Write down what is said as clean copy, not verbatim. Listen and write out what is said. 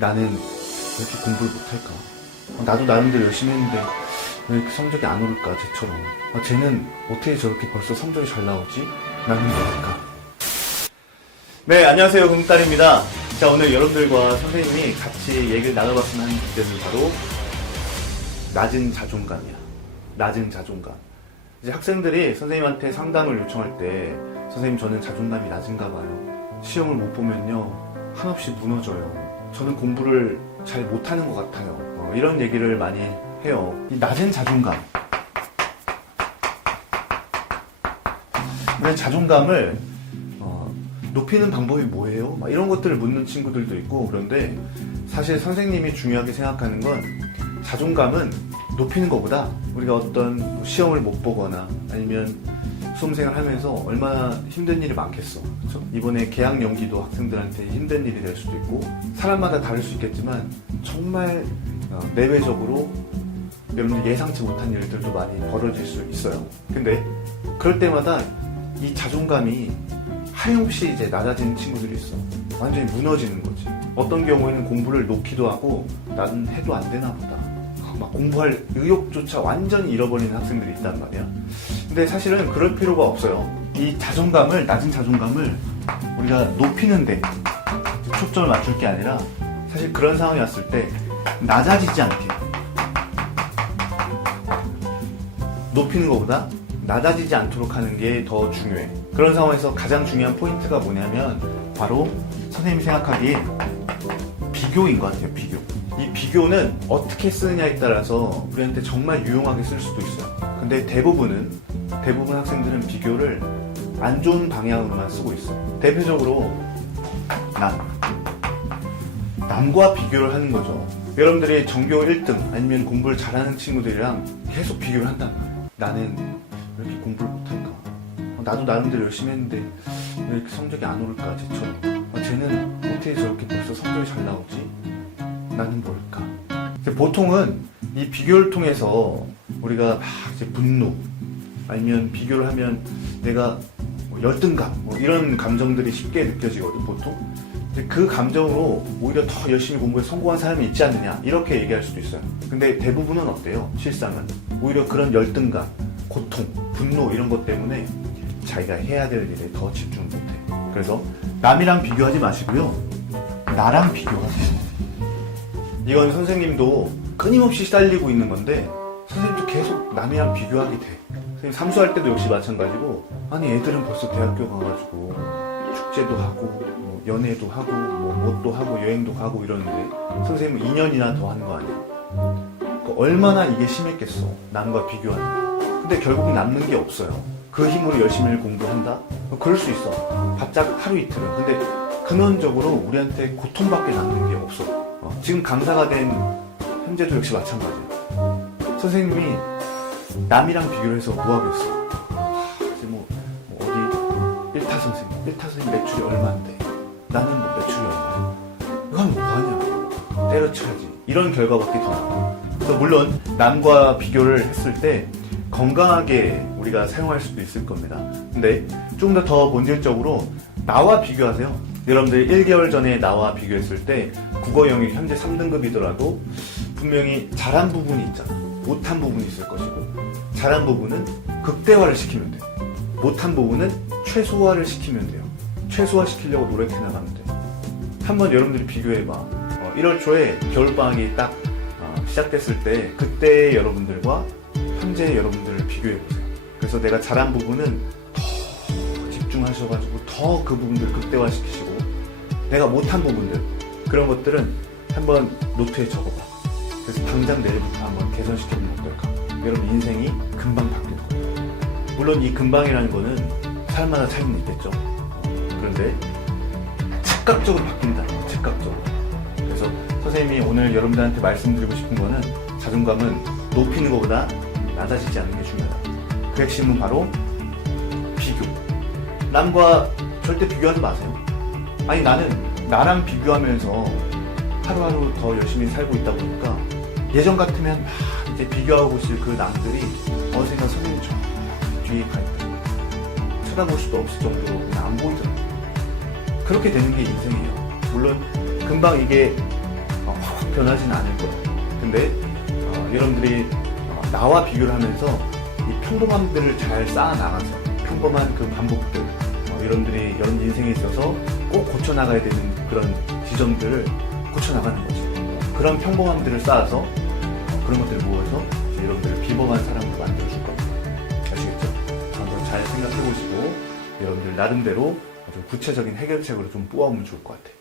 나는 왜 이렇게 공부를 못할까? 나도 나름대로 열심히 했는데 왜 이렇게 성적이 안 오를까, 쟤처럼. 쟤는 어떻게 저렇게 벌써 성적이 잘 나오지? 나는 모를까? 네, 안녕하세요. 금딸입니다. 자, 오늘 여러분들과 선생님이 같이 얘기를 나눠봤으면 하는 주제는 바로 낮은 자존감이야. 낮은 자존감. 이제 학생들이 선생님한테 상담을 요청할 때 선생님, 저는 자존감이 낮은가 봐요. 시험을 못 보면요 한없이 무너져요. 저는 공부를 잘 못하는 것 같아요. 이런 얘기를 많이 해요. 이 낮은 자존감. 근데 자존감을 높이는 방법이 뭐예요? 막 이런 것들을 묻는 친구들도 있고, 그런데 사실 선생님이 중요하게 생각하는 건 자존감은 높이는 것보다 우리가 어떤 시험을 못 보거나 아니면 수험생활 하면서 얼마나 힘든 일이 많겠어. 그렇죠? 이번에 개학 연기도 학생들한테 힘든 일이 될 수도 있고, 사람마다 다를 수 있겠지만 정말 내외적으로 여러분들 예상치 못한 일들도 많이 벌어질 수 있어요. 근데 그럴 때마다 이 자존감이 하염없이 이제 낮아지는 친구들이 있어. 완전히 무너지는 거지. 어떤 경우에는 공부를 놓기도 하고 나는 해도 안 되나 보다, 막 공부할 의욕조차 완전히 잃어버리는 학생들이 있단 말이야. 근데 사실은 그럴 필요가 없어요. 이 자존감을, 낮은 자존감을 우리가 높이는데 초점을 맞출 게 아니라, 사실 그런 상황이 왔을 때 낮아지지 않게, 높이는 것보다 낮아지지 않도록 하는 게 더 중요해. 그런 상황에서 가장 중요한 포인트가 뭐냐면 바로 선생님이 생각하기에 비교인 것 같아요. 비교. 이 비교는 어떻게 쓰느냐에 따라서 우리한테 정말 유용하게 쓸 수도 있어요. 근데 대부분 학생들은 비교를 안 좋은 방향으로만 쓰고 있어. 대표적으로 남과 비교를 하는 거죠. 여러분들이 전교 1등 아니면 공부를 잘하는 친구들이랑 계속 비교를 한단 말이에요. 나는 왜 이렇게 공부를 못할까? 나도 나름대로 열심히 했는데 왜 이렇게 성적이 안 오를까, 쟤처럼. 쟤는 어떻게 저렇게 벌써 성적이 잘 나오지? 나는 모를까? 보통은 이 비교를 통해서 우리가 막 이제 분노, 아니면 비교를 하면 내가 열등감, 이런 감정들이 쉽게 느껴지거든, 보통. 그 감정으로 오히려 더 열심히 공부에 성공한 사람이 있지 않느냐, 이렇게 얘기할 수도 있어요. 근데 대부분은 어때요? 실상은 오히려 그런 열등감, 고통, 분노 이런 것 때문에 자기가 해야 될 일에 더 집중 못해. 그래서 남이랑 비교하지 마시고요, 나랑 비교하세요. 이건 선생님도 끊임없이 시달리고 있는 건데, 선생님도 계속 남이랑 비교하게 돼. 선생님 삼수할 때도 역시 마찬가지고, 아니 애들은 벌써 대학교 가가지고 축제도 하고 연애도 하고 뭣도 하고 여행도 가고 이러는데 선생님은 2년이나 더 하는 거 아니야? 그러니까 얼마나 이게 심했겠어, 남과 비교하는 거. 근데 결국은 남는 게 없어요. 그 힘으로 열심히 공부한다? 그럴 수 있어, 바짝 하루 이틀은. 근데 근원적으로 우리한테 고통밖에 남는 게 없어. 지금 강사가 된 현재도 역시 마찬가지야. 선생님이 남이랑 비교를 해서 뭐 하겠어? 이제 어디 1타 선생님 매출이 얼마인데 나는 매출이 얼마야? 이거 하면 뭐하냐? 때려쳐야지. 이런 결과밖에 더 나와. 그래서 물론 남과 비교를 했을 때 건강하게 우리가 사용할 수도 있을 겁니다. 근데 좀 더 본질적으로 나와 비교하세요. 여러분들이 1개월 전에 나와 비교했을 때 국어 영역 현재 3등급이더라도 분명히 잘한 부분이 있잖아. 못한 부분이 있을 것이고, 잘한 부분은 극대화를 시키면 돼요. 못한 부분은 최소화를 시키면 돼요. 최소화시키려고 노력해 나가면 돼요. 한번 여러분들이 비교해봐. 1월 초에 겨울방학이 딱 시작됐을 때 그때 여러분들과 현재 여러분들을 비교해보세요. 그래서 내가 잘한 부분은 더 집중하셔가지고 더 그 부분들을 극대화시키시고, 내가 못한 부분들, 그런 것들은 한번 노트에 적어봐. 그래서 당장 내일부터 한번 개선시켜보면 어떨까? 여러분 인생이 금방 바뀔 거예요. 물론 이 금방이라는 거는 사람마다 차이는 있겠죠. 그런데 즉각적으로 바뀐다. 즉각적으로. 그래서 선생님이 오늘 여러분들한테 말씀드리고 싶은 거는, 자존감은 높이는 것보다 낮아지지 않는 게 중요하다. 그 핵심은 바로 비교. 남과 절대 비교하지 마세요. 아니 나는 나랑 비교하면서 하루하루 더 열심히 살고 있다 보니까 예전 같으면 막 이제 비교하고 있을 그 남들이 어느샌가 선생님 저 뒤에 가 있다. 쳐다볼 수도 없을 정도로 그냥 안 보이더라고요. 그렇게 되는 게 인생이에요. 물론 금방 이게 변하지는 않을 거야. 근데 여러분들이 나와 비교를 하면서 이 평범함들을 잘 쌓아나가서 평범한 그 반복들, 여러분들이 여러분 인생에 있어서 꼭 고쳐나가야 되는 그런 지점들을 고쳐나가는 거지. 그런 평범함들을 쌓아서 그런 것들을 모아서 이제 여러분들을 비범한 사람으로 만들어줄 겁니다. 아시겠죠? 한번 잘 생각해보시고 여러분들 나름대로 좀 구체적인 해결책으로 좀 뽑아보면 좋을 것 같아요.